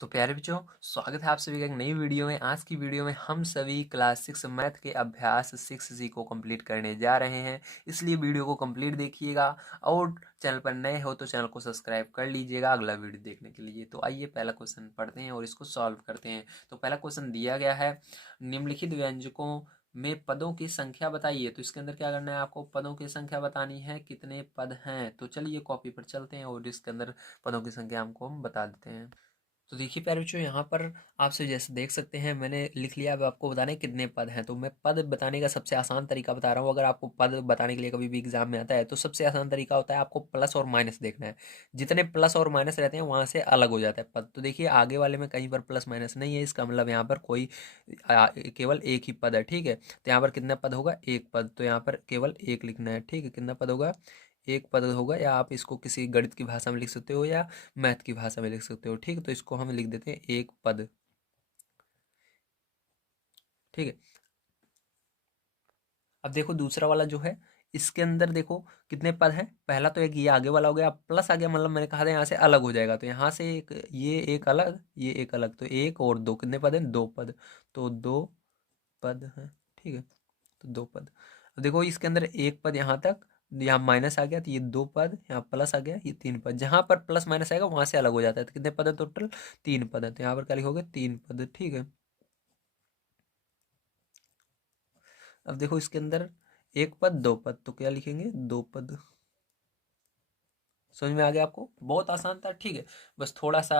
तो प्यारे बच्चों, स्वागत है आप सभी का एक नई वीडियो में। आज की वीडियो में हम सभी क्लास 6 मैथ के अभ्यास 6C को कंप्लीट करने जा रहे हैं, इसलिए वीडियो को कंप्लीट देखिएगा। और चैनल पर नए हो तो चैनल को सब्सक्राइब कर लीजिएगा अगला वीडियो देखने के लिए। तो आइए पहला क्वेश्चन पढ़ते हैं और इसको सॉल्व करते हैं। तो पहला क्वेश्चन दिया गया है, निम्नलिखित व्यंजकों में पदों की संख्या बताइए। तो इसके अंदर क्या करना है, आपको पदों की संख्या बतानी है, कितने पद हैं। तो चलिए कॉपी पर चलते हैं और इसके अंदर पदों की संख्या हमको हम बता देते हैं। तो देखिए प्यारे बच्चों, यहाँ पर आपसे जैसे देख सकते हैं मैंने लिख लिया। अब आपको बताना है कितने पद हैं। तो मैं पद बताने का सबसे आसान तरीका बता रहा हूँ। अगर आपको पद बताने के लिए कभी भी एग्जाम में आता है तो सबसे आसान तरीका होता है आपको प्लस और माइनस देखना है। जितने प्लस और माइनस रहते हैं वहाँ से अलग हो जाता है पद। तो देखिए आगे वाले में कहीं पर प्लस माइनस नहीं है, इसका मतलब यहाँ पर कोई केवल एक ही पद है। ठीक है, तो यहाँ पर कितना पद होगा, एक पद। तो यहाँ पर केवल एक लिखना है। ठीक है, कितना पद होगा, एक पद होगा। या आप इसको किसी गणित की भाषा में लिख सकते हो या मैथ की भाषा में लिख सकते हो। ठीक है, तो इसको हम लिख देते हैं एक पद। ठीक है, अब देखो दूसरा वाला जो है, इसके अंदर देखो कितने पद हैं। पहला तो एक ये आगे वाला हो गया, अब प्लस आ गया, मतलब मैंने कहा था यहाँ से अलग हो जाएगा। तो यहाँ से एक ये एक अलग, ये एक अलग, तो एक और दो, कितने पद हैं, दो पद। तो दो पद हैं। ठीक है, तो दो पद। अब देखो इसके अंदर एक पद यहाँ तक, यहाँ माइनस आ गया तो ये दो पद, यहाँ प्लस आ गया ये तीन पद। जहां पर प्लस माइनस आएगा वहां से अलग हो जाता है। तो कितने पद है टोटल, तीन पद है। तो यहाँ पर क्या लिखोगे, तीन पद। ठीक है, अब देखो इसके अंदर एक पद दो पद, तो क्या लिखेंगे, दो पद। समझ में आ गया आपको, बहुत आसान था। ठीक है, बस थोड़ा सा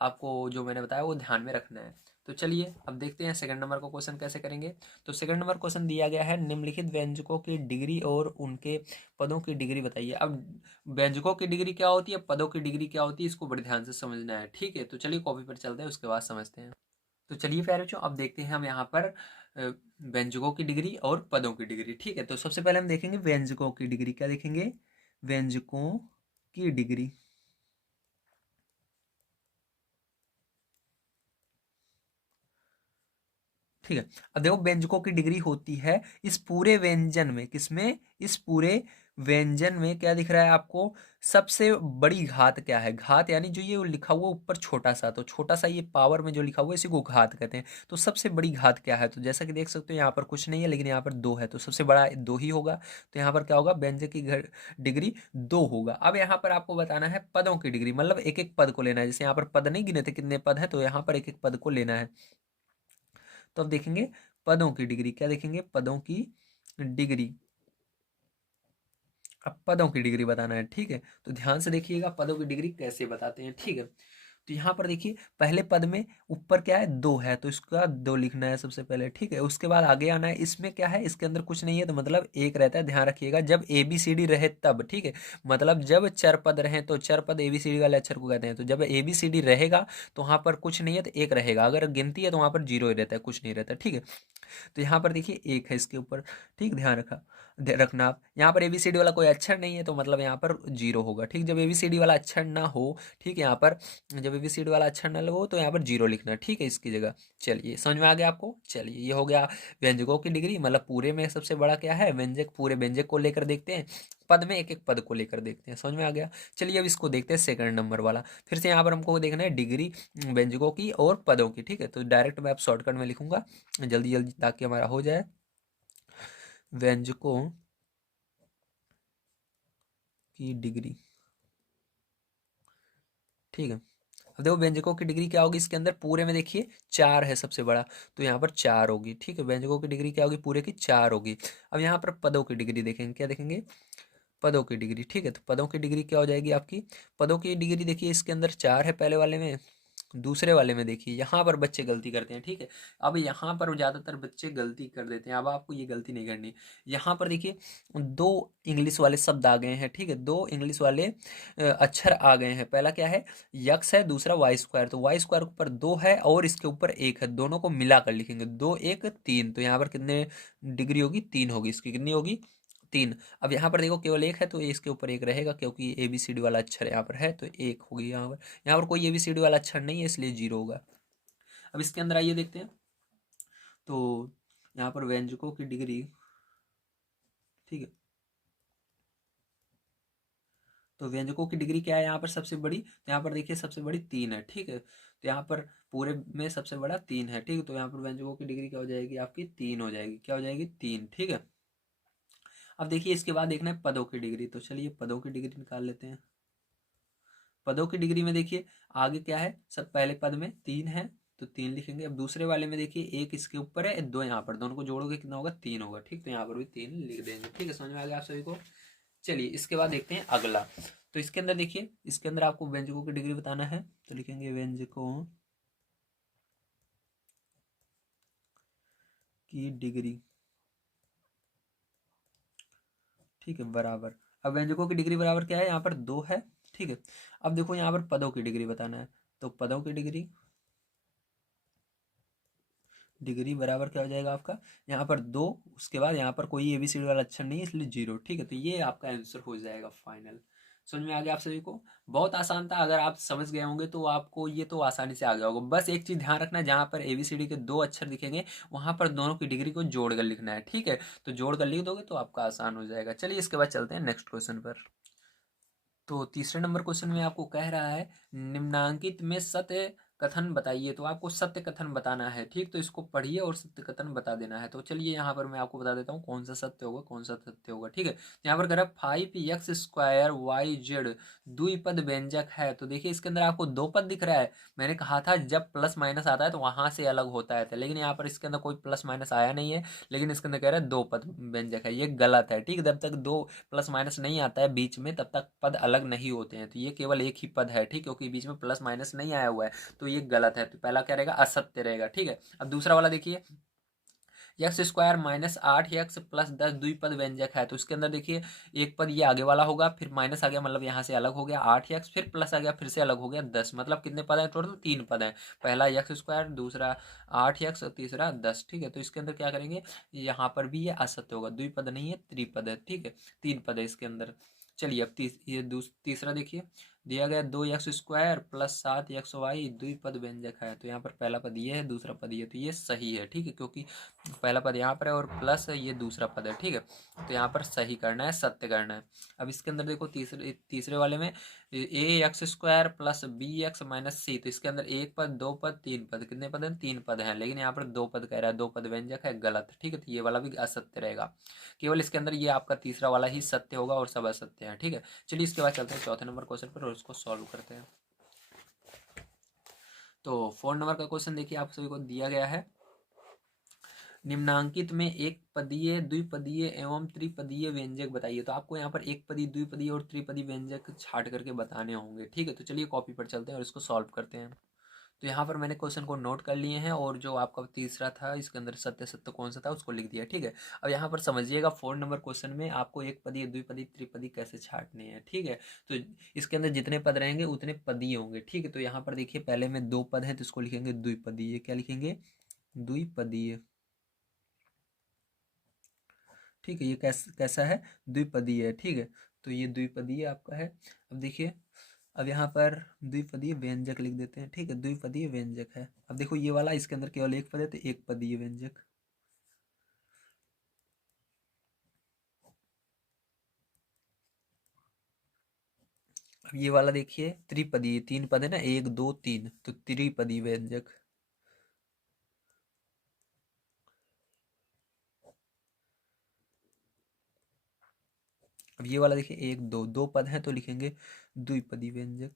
आपको जो मैंने बताया वो ध्यान में रखना है। तो चलिए अब देखते हैं सेकंड नंबर का क्वेश्चन कैसे करेंगे। तो सेकंड नंबर क्वेश्चन दिया गया है, निम्नलिखित व्यंजकों की डिग्री और उनके पदों की डिग्री बताइए। अब व्यंजकों की डिग्री क्या होती है, पदों की डिग्री क्या होती है, इसको बड़े ध्यान से समझना है। ठीक है, तो चलिए कॉपी पर चलते हैं, उसके बाद समझते हैं। तो चलिए प्यारे बच्चों, अब देखते हैं हम यहाँ पर व्यंजकों की डिग्री और पदों की डिग्री। ठीक है, तो सबसे पहले हम देखेंगे व्यंजकों की डिग्री। क्या देखेंगे, व्यंजकों की डिग्री। ठीक है, अब देखो व्यंजकों की डिग्री होती है इस पूरे व्यंजन में, किसमें, इस पूरे व्यंजन में क्या दिख रहा है आपको, सबसे बड़ी घात क्या है। घात यानी जो ये लिखा हुआ ऊपर छोटा सा, तो छोटा सा ये पावर में जो लिखा हुआ है इसी को घात कहते हैं। तो सबसे बड़ी घात क्या है, तो जैसा कि देख सकते हो यहाँ पर कुछ नहीं है लेकिन यहाँ पर दो है, तो सबसे बड़ा दो ही होगा। तो यहाँ पर क्या होगा, व्यंजक की डिग्री दो होगा। अब यहाँ पर आपको बताना है पदों की डिग्री, मतलब एक एक पद को लेना है। जैसे यहाँ पर पद नहीं गिने थे कितने पद है, तो यहाँ पर एक एक पद को लेना है। तो अब देखेंगे पदों की डिग्री। क्या देखेंगे, पदों की डिग्री। अब पदों की डिग्री बताना है। ठीक है, तो ध्यान से देखिएगा पदों की डिग्री कैसे बताते हैं। ठीक है, तो यहाँ पर देखिए पहले पद में ऊपर क्या है, दो है, तो इसका दो लिखना है सबसे पहले। ठीक है, उसके बाद आगे आना है, इसमें क्या है, इसके अंदर कुछ नहीं है तो मतलब एक रहता है। ध्यान रखिएगा जब ए बी सी डी रहे तब। ठीक है, मतलब जब चर पद रहे, तो चर पद ए बी सी डी वाले अक्षर को कहते हैं। तो जब ए बी सी डी रहेगा तो वहां पर कुछ नहीं है तो एक रहेगा, अगर गिनती है तो वहां पर जीरो ही रहता है, कुछ नहीं रहता। ठीक है, तो यहाँ पर देखिए एक है इसके ऊपर। ठीक, ध्यान रखना आप, यहाँ पर एबीसीडी वाला कोई अक्षर नहीं है तो मतलब यहाँ पर जीरो होगा। ठीक, जब एबीसीडी वाला अक्षर ना हो, ठीक है, यहाँ पर जब एबीसीडी वाला अक्षर ना हो तो यहाँ पर जीरो लिखना। ठीक है, इसकी जगह। चलिए समझ में आ गया आपको। चलिए ये हो गया व्यंजकों की डिग्री, मतलब पूरे में सबसे बड़ा क्या है, व्यंजक। पूरे व्यंजक को लेकर देखते हैं, पद में एक एक पद को लेकर देखते हैं। समझ में आ गया। चलिए अब इसको देखते हैं सेकंड नंबर वाला। फिर से यहाँ पर हमको देखना है डिग्री व्यंजकों की और पदों की। ठीक है, तो डायरेक्ट मैं अब शॉर्टकट में लिखूंगा जल्दी जल्दी ताकि हमारा हो जाए। व्यंजकों की डिग्री। ठीक है, अब देखो व्यंजकों की डिग्री क्या होगी, इसके अंदर पूरे में देखिए चार है सबसे बड़ा, तो यहाँ पर चार होगी। ठीक है, व्यंजकों की डिग्री क्या होगी, पूरे की चार होगी। अब यहाँ पर पदों की डिग्री देखेंगे, क्या देखेंगे, पदों की डिग्री। ठीक है, तो पदों की डिग्री क्या हो जाएगी आपकी, पदों की डिग्री देखिए इसके अंदर चार है पहले वाले में, दूसरे वाले में देखिए यहाँ पर बच्चे गलती करते हैं। ठीक है, अब यहाँ पर ज़्यादातर बच्चे गलती कर देते हैं, अब आपको ये गलती नहीं करनी। यहाँ पर देखिए दो इंग्लिश वाले शब्द आ गए हैं। ठीक है, दो इंग्लिश वाले अक्षर आ गए हैं। पहला क्या है, यक्स है, दूसरा वाई स्क्वायर। तो वाई स्क्वायर के ऊपर दो है और इसके ऊपर एक है, दोनों को मिलाकर लिखेंगे, दो एक तीन। तो यहाँ पर कितने डिग्री होगी, तीन होगी, इसकी कितनी होगी, तीन। अब यहाँ पर देखो केवल एक है तो इसके ऊपर एक रहेगा, क्योंकि ए बी सी डी वाला अक्षर यहाँ पर है तो एक होगी यहाँ पर। यहाँ पर कोई ए बी सी डी वाला अक्षर नहीं है इसलिए जीरो होगा। अब इसके अंदर आइए देखते हैं। तो यहाँ पर व्यंजकों की डिग्री। ठीक है, तो व्यंजकों की डिग्री क्या है यहाँ पर सबसे बड़ी, तो यहाँ पर देखिए सबसे बड़ी 3 है, ठीक है। तो यहाँ पर पूरे में सबसे बड़ा 3 है, ठीक है। तो यहाँ पर व्यंजकों की डिग्री क्या हो जाएगी आपकी, 3 हो जाएगी, क्या हो जाएगी 3, ठीक है। अब देखिए इसके बाद देखना है पदों की डिग्री, तो चलिए पदों की डिग्री निकाल लेते हैं। पदों की डिग्री में देखिए आगे क्या है, सब पहले पद में 3 है तो 3 लिखेंगे। अब दूसरे वाले में देखिए एक इसके ऊपर है, 2 यहाँ पर, दोनों को जोड़ोगे कितना होगा, 3 होगा, ठीक। तो यहाँ पर भी 3 लिख देंगे, ठीक है। समझ में आ गया आप सभी को। चलिए इसके बाद देखते हैं अगला। तो इसके अंदर देखिए, इसके अंदर आपको व्यंजकों की डिग्री बताना है, तो लिखेंगे व्यंजकों की डिग्री, ठीक है, बराबर। अब व्यंजकों की डिग्री बराबर क्या है, यहाँ पर 2 है, ठीक है। अब देखो यहाँ पर पदों की डिग्री बताना है, तो पदों की डिग्री डिग्री बराबर क्या हो जाएगा आपका, यहाँ पर 2, उसके बाद यहाँ पर कोई एबीसीडी वाला अक्षर नहीं है इसलिए 0, ठीक है। तो ये आपका आंसर हो जाएगा फाइनल। समझ में आ गया आप सभी को। बहुत आसान था, अगर आप समझ गए होंगे तो आपको ये तो आसानी से आ गया होगा। बस एक चीज ध्यान रखना, जहाँ पर एबीसीडी के 2 अक्षर दिखेंगे वहां पर दोनों की डिग्री को जोड़कर लिखना है, ठीक है। तो जोड़कर लिख दोगे तो आपका आसान हो जाएगा। चलिए इसके बाद चलते हैं नेक्स्ट क्वेश्चन पर। तो तीसरे नंबर क्वेश्चन में आपको कह रहा है निम्नांकित में सत्य कथन बताइए। तो आपको सत्य कथन बताना है, ठीक। तो इसको पढ़िए और सत्य कथन बता देना है। तो चलिए यहाँ पर मैं आपको बता देता हूँ कौन सा सत्य होगा कौन सा सत्य होगा, ठीक है। यहाँ पर कह रहा है 5x² YZ द्विपद व्यंजक है। तो देखिए इसके अंदर आपको 2 पद दिख रहा है। मैंने कहा था जब प्लस माइनस आता है तो वहां से अलग होता है, लेकिन यहाँ पर इसके अंदर कोई प्लस माइनस आया नहीं है, लेकिन इसके अंदर कह रहा है 2 पद व्यंजक है। ये गलत है, ठीक। जब तक 2 प्लस माइनस नहीं आता है बीच में तब तक पद अलग नहीं होते हैं। तो ये केवल एक ही पद है, ठीक, क्योंकि बीच में प्लस माइनस नहीं आया हुआ है, तो ये गलत है। तो पहला क्या रहेगा, असत्य रहेगा, ठीक है। अब दूसरा वाला देखिए, x² -8x+10 द्विपद व्यंजक है। तो इसके अंदर देखिए एक पद ये आगे वाला होगा, फिर माइनस आ गया मतलब यहाँ से अलग हो गया 8x, फिर प्लस आ गया फिर से अलग हो गया 10, मतलब कितने पद हैं टोटल, 3 पद हैं। पहला x², दूसरा 8x और तीसरा 10, ठीक है। तो इसके अंदर क्या करेंगे, यहाँ पर भी ये असत्य होगा, द्विपद नहीं है त्रिपद है, ठीक है, 3 पद है इसके अंदर। चलिए अब तीसरा देखिए, दिया गया 2x² +7xy द्विपद व्यंजक है। तो यहाँ पर पहला पद ये है, दूसरा पद ये, तो ये सही है, ठीक है, क्योंकि पहला पद यहाँ पर है और प्लस ये दूसरा पद है, ठीक है। तो यहाँ पर सही करना है, सत्य करना है। अब इसके अंदर देखो तीसरे वाले में ax² +bx - c। तो इसके अंदर एक पद, 2 पद, 3 पद, कितने पद हैं, 3 पद हैं, लेकिन यहाँ पर 2 पद कह रहा है, 2 पद व्यंजक है, गलत, ठीक है। तो ये वाला भी असत्य रहेगा, केवल इसके अंदर ये आपका तीसरा वाला ही सत्य होगा और सब असत्य है, ठीक है। चलिए इसके बाद चलते हैं चौथे नंबर क्वेश्चन पर और उसको सॉल्व करते हैं। तो 4 नंबर का क्वेश्चन देखिए आप सभी को दिया गया है, निम्नांकित में एक पदीय द्विपदीय एवं त्रिपदीय व्यंजक बताइए। तो आपको यहाँ पर एक पदी, द्विपदी और त्रिपदी व्यंजक छाट करके बताने होंगे, ठीक है। तो चलिए कॉपी पर चलते हैं और इसको सॉल्व करते हैं। तो यहाँ पर मैंने क्वेश्चन को नोट कर लिए हैं और जो आपका तीसरा था इसके अंदर सत्य सत्य कौन सा था उसको लिख दिया, ठीक है। अब यहाँ पर समझिएगा 4 नंबर क्वेश्चन में आपको एक पदी, द्विपदी, त्रिपदी कैसे छाटने हैं, ठीक है। तो इसके अंदर जितने पद रहेंगे उतने पदी होंगे, ठीक है। तो यहाँ पर देखिए पहले में 2 पद हैं तो इसको लिखेंगे द्विपदीय, क्या लिखेंगे, द्विपदीय, ठीक है। ये कैसा है, द्विपदीय है, ठीक है। तो ये द्विपदीय आपका है। अब देखिए, अब यहाँ पर द्विपदीय व्यंजक लिख देते हैं, ठीक है, द्विपदीय व्यंजक है। अब देखो ये वाला इसके अंदर केवल एक पद है तो एक पदीय व्यंजक। अब ये वाला देखिए त्रिपदीय, 3 पद है ना, 1 2 3, तो त्रिपदीय व्यंजक। अब ये वाला देखिए 1 2, 2 पद है तो लिखेंगे द्विपदीय व्यंजक,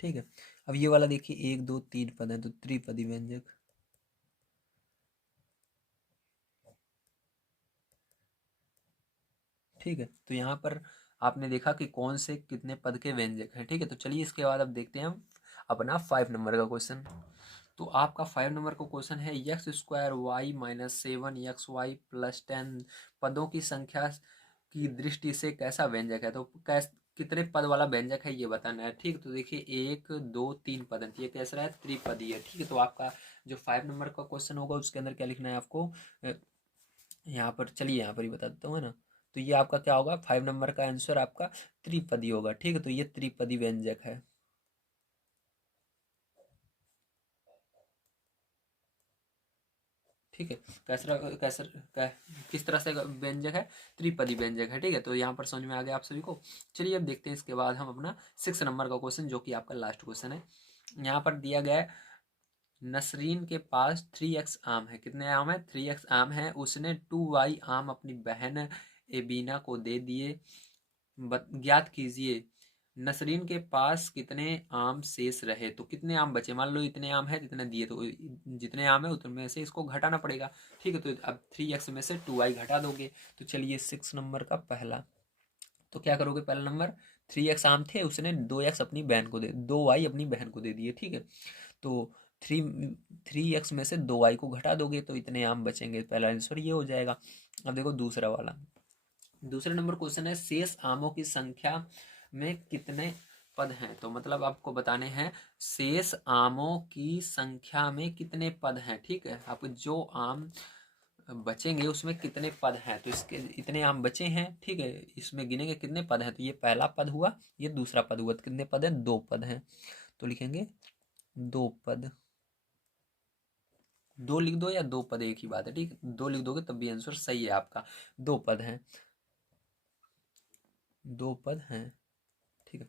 ठीक है। अब ये वाला देखिए 1 2 3 पद है तो त्रिपदीय व्यंजक, ठीक है। तो यहाँ पर आपने देखा कि कौन से कितने पद के व्यंजक हैं, ठीक है। तो चलिए इसके बाद अब देखते हैं हम अपना 5 नंबर का क्वेश्चन। तो आपका 5 नंबर का क्वेश्चन है x² - 7xy +10 पदों की संख्या की दृष्टि से कैसा व्यंजक है। तो कितने पद वाला व्यंजक है ये बताना है, ठीक। तो देखिए 1 2 3 पद है, तो ये कैसा है, त्रिपदी है, ठीक है। तो आपका जो 5 नंबर का क्वेश्चन होगा उसके अंदर क्या लिखना है आपको, यहाँ पर चलिए यहाँ पर ही बता देता हूँ, है ना। तो ये आपका क्या होगा, 5 नंबर का आंसर आपका त्रिपदी होगा, ठीक है। तो ये त्रिपदी व्यंजक है, ठीक है। कैसरा कैसर कै, किस तरह से व्यंजक है, त्रिपदी व्यंजक है, ठीक है। तो यहाँ पर समझ में आ गया आप सभी को। चलिए अब देखते हैं इसके बाद हम अपना 6 नंबर का क्वेश्चन, जो कि आपका लास्ट क्वेश्चन है। यहाँ पर दिया गया है, नसरीन के पास 3x आम है। कितने आम है? 3x आम है। उसने 2y आम अपनी बहन एबीना को दे दिए। ज्ञात कीजिए नसरीन के पास कितने आम शेष रहे। तो कितने आम बचे, मान लो इतने आम है जितने दिए, तो जितने आम है उतने में से इसको घटाना पड़ेगा, ठीक है। तो अब 3x में से 2y घटा दोगे। तो चलिए 6 नंबर का पहला, तो क्या करोगे, पहला नंबर 3x आम थे, उसने 2x अपनी बहन को दे, 2y अपनी बहन को दे दिए, ठीक है। तो 3x में से 2y को घटा दोगे तो इतने आम बचेंगे, पहला आंसर ये हो जाएगा। अब देखो दूसरा वाला, दूसरे नंबर क्वेश्चन है, शेष आमों की संख्या में कितने पद हैं। तो मतलब आपको बताने हैं शेष आमों की संख्या में कितने पद हैं, ठीक है। आपको जो आम बचेंगे उसमें कितने पद हैं, तो इसके इतने आम बचे हैं, ठीक है। इसमें गिनेंगे कितने पद हैं, तो ये पहला पद हुआ, ये दूसरा पद हुआ, तो कितने पद हैं, 2 पद हैं। तो लिखेंगे 2 पद, 2 लिख दो या 2 पद, एक ही बात है, ठीक है। 2 लिख दोगे तब भी आंसर सही है आपका। 2 पद हैं, 2 पद हैं, ठीक है।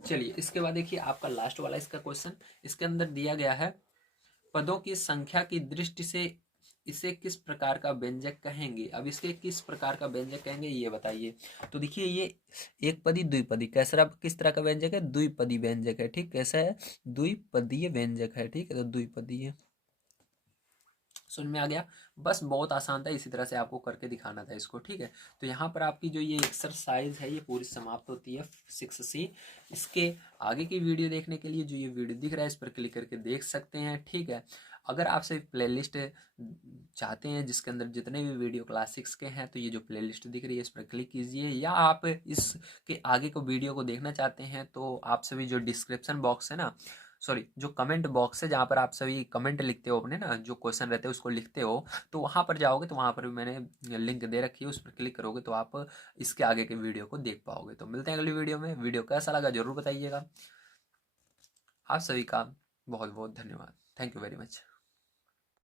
चलिए इसके बाद देखिए आपका लास्ट वाला इसका क्वेश्चन, इसके अंदर दिया गया है, पदों की संख्या की दृष्टि से इसे किस प्रकार का व्यंजक कहेंगे। अब इसके किस प्रकार का व्यंजक कहेंगे ये बताइए। तो देखिए ये एक पदी द्विपदी, कैसा किस तरह का व्यंजक है, द्विपदी व्यंजक है, ठीक। कैसा है, द्विपदीय व्यंजक है, ठीक है। तो द्विपदीय, सुन में आ गया। बस बहुत आसान था, इसी तरह से आपको करके दिखाना था इसको, ठीक है। तो यहाँ पर आपकी जो ये एक्सरसाइज है ये पूरी समाप्त होती है 6C। इसके आगे की वीडियो देखने के लिए जो ये वीडियो दिख रहा है इस पर क्लिक करके देख सकते हैं, ठीक है। अगर आप सिर्फ प्लेलिस्ट चाहते हैं जिसके अंदर जितने भी वीडियो क्लास 6 के हैं, तो ये जो प्लेलिस्ट दिख रही है इस पर क्लिक कीजिए, या आप इसके आगे को वीडियो को देखना चाहते हैं तो आप सभी जो डिस्क्रिप्शन बॉक्स है ना, सॉरी जो कमेंट बॉक्स है जहाँ पर आप सभी कमेंट लिखते हो अपने ना, जो क्वेश्चन रहते हैं उसको लिखते हो, तो वहाँ पर जाओगे तो वहाँ पर भी मैंने लिंक दे रखी है, उस पर क्लिक करोगे तो आप इसके आगे के वीडियो को देख पाओगे। तो मिलते हैं अगली वीडियो में। वीडियो कैसा लगा जरूर बताइएगा। आप सभी का बहुत बहुत धन्यवाद। Thank you very much.